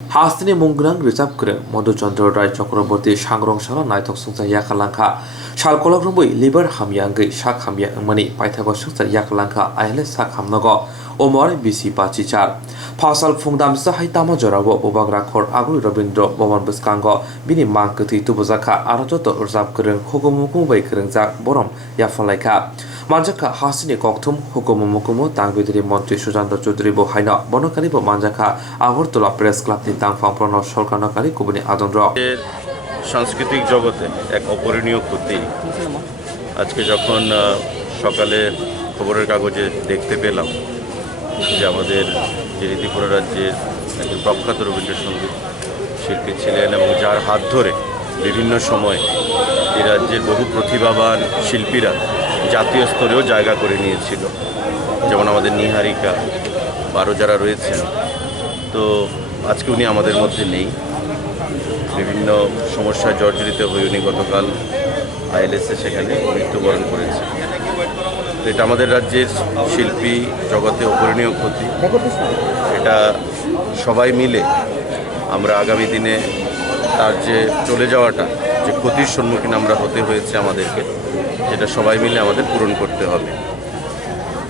हास्तिनि मुंग्रां reserve Madhuchandra राय चक्रवर्ती सांग्रंसाला नायथक सुंसा याखालांखा सालकलग्रंबै liver हामियांगै साक हामिया मनि पाइथागो सुंसा याखालांखा आयले साक हामनगो ओमर बिसि पाचिचार फासाल फुंदामसा हाइतामा जराबो बोबाग्राखर आगुल रविंद्र भवन बसकांगो बिनि मां कथि तुबजाखा आरजत रिजार्भ हुकुमुकुमै खरंजाक बरम याफलायखा मानजाखा हासिनि कक्थुम हुकुमुकुमु तांगबिदिरि मन्त्री सुजान्त चौधुरी बहायना बनकारि मानजाखा আগরতলা প্রেস ক্লাবনি তাংফাং প্রণব সরকারনাকারী কুবনি আদন্দ্র সাংস্কৃতিক জগতে এক অপরিণীয় ক্ষতি আজকে যখন সকালে খবরের কাগজে দেখতে পেলাম যে আমাদের যে ত্রিপুরা রাজ্যের একজন প্রখ্যাত রবীন্দ্রসঙ্গীত শিল্পী ছিলেন এবং যার হাত ধরে বিভিন্ন সময় এই রাজ্যের বহু প্রতিভাবান শিল্পীরা জাতীয় স্তরেও জায়গা করে নিয়েছিল, যেমন আমাদের নিহারিকা বা আরও যারা রয়েছেন। তো আজকে উনি আমাদের মধ্যে নেই, বিভিন্ন সমস্যায় জর্জরিত হয়ে উনি গতকাল আইএলএসে সেখানে মৃত্যুবরণ করেছে। তো এটা আমাদের রাজ্যের শিল্পী জগতে অপরিণীয় ক্ষতি। এটা সবাই মিলে আমরা আগামী দিনে তার যে চলে যাওয়াটা, যে ক্ষতির সম্মুখীন আমরা হতে হয়েছে আমাদেরকে, সেটা সবাই মিলে আমাদের পূরণ করতে হবে।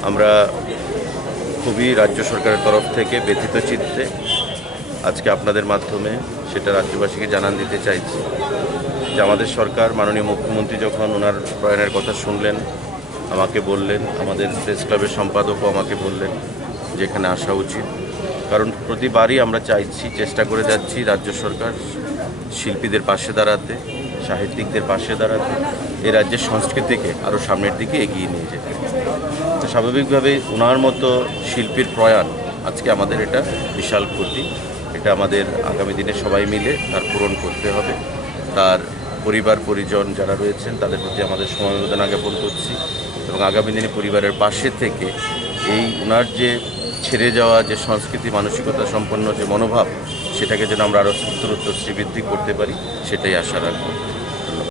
আমরা খুবই রাজ্য সরকারের তরফ থেকে ব্যথিত চিত্তে আজকে আপনাদের মাধ্যমে সেটা রাজ্যবাসীকে জানান দিতে চাইছি যে আমাদের সরকার, মাননীয় মুখ্যমন্ত্রী যখন ওনার প্রয়াণের কথা শুনলেন, আমাকে বললেন, আমাদের প্রেস ক্লাবের সম্পাদকও আমাকে বললেন যে এখানে আসা উচিত। কারণ প্রতিবারই আমরা চাইছি, চেষ্টা করে যাচ্ছি রাজ্য সরকার শিল্পীদের পাশে দাঁড়াতে, সাহিত্যিকদের পাশে দাঁড়াতে, এই রাজ্যের সংস্কৃতিকে আরও সামনের দিকে এগিয়ে নিয়ে যেতে। তো স্বাভাবিকভাবেই ওনার মতো শিল্পীর প্রয়াণ আজকে আমাদের এটা বিশাল ক্ষতি। এটা আমাদের আগামী দিনে সবাই মিলে তার পূরণ করতে হবে। তার পরিবার পরিজন যারা রয়েছেন তাদের প্রতি আমাদের সমবেদনা জ্ঞাপন করছি এবং আগামী দিনে পরিবারের পাশে থেকে এই ওনার যে ছেড়ে যাওয়া যে সংস্কৃতি, মানসিকতা সম্পন্ন যে মনোভাব, সেটাকে যেন আমরা আরও উত্তরোত্তর শ্রীবৃদ্ধি করতে পারি, সেটাই আশা রাখব।